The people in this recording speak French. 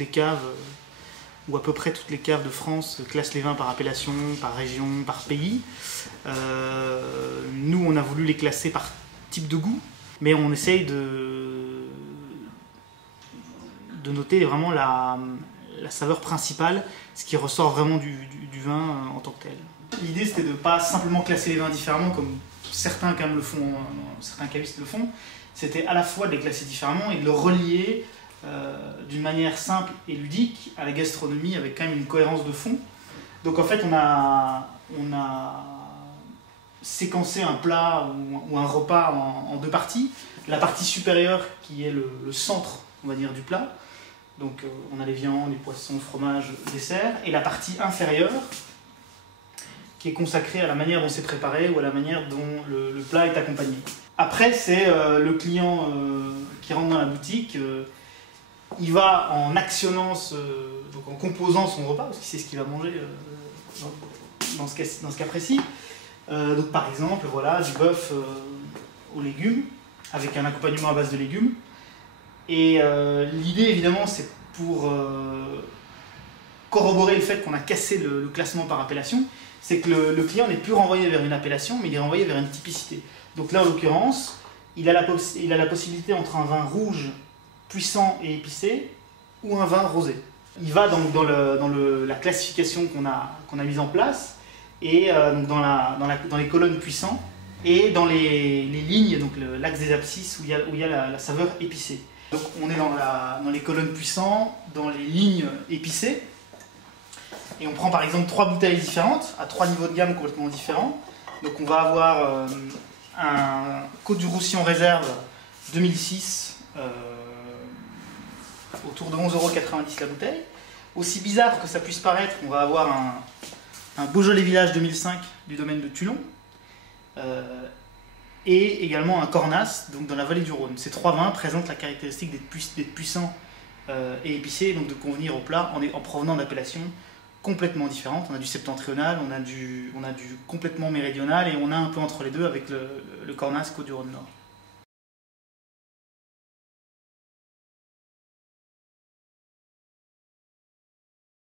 les caves, ou à peu près toutes les caves de France, classent les vins par appellation, par région, par pays. Nous, on a voulu les classer par type de goût, mais on essaye de noter vraiment la saveur principale, ce qui ressort vraiment du vin en tant que tel. L'idée, c'était de ne pas simplement classer les vins différemment, comme certains quand même le font, certains cavistes le font. C'était à la fois de les classer différemment et de le relier d'une manière simple et ludique à la gastronomie, avec quand même une cohérence de fond. Donc en fait, on a séquencé un plat ou un repas en deux parties. La partie supérieure qui est le centre, on va dire, du plat. Donc on a les viandes, les poissons, le fromage, le dessert. Et la partie inférieure qui est consacrée à la manière dont c'est préparé ou à la manière dont le plat est accompagné. Après, c'est le client qui rentre dans la boutique, il va en actionnant, donc en composant son repas, parce qu'il sait ce qu'il va manger dans ce cas précis. Donc par exemple, voilà, du bœuf aux légumes, avec un accompagnement à base de légumes. Et l'idée, évidemment, c'est pour corroborer le fait qu'on a cassé le classement par appellation, c'est que le client n'est plus renvoyé vers une appellation, mais il est renvoyé vers une typicité. Donc là, en l'occurrence, il a la possibilité entre un vin rouge puissant et épicé ou un vin rosé. Il va donc dans la classification qu'on a mise en place, et donc dans les colonnes puissants, et dans les lignes, donc l'axe des abscisses où il y a la saveur épicée. Donc on est dans les colonnes puissants, dans les lignes épicées, et on prend par exemple 3 bouteilles différentes, à 3 niveaux de gamme complètement différents. Donc on va avoir un Côte du Roussillon Réserve 2006, autour de 11,90 € la bouteille. Aussi bizarre que ça puisse paraître, on va avoir un Beaujolais Village 2005 du domaine de Tulon, et également un Cornas, donc dans la vallée du Rhône. Ces 3 vins présentent la caractéristique d'être puissants et épicés, donc de convenir au plat en provenant d'appellations complètement différentes. On a du septentrional, on a du complètement méridional, et on a un peu entre les deux avec le Cornas Côte du Rhône Nord.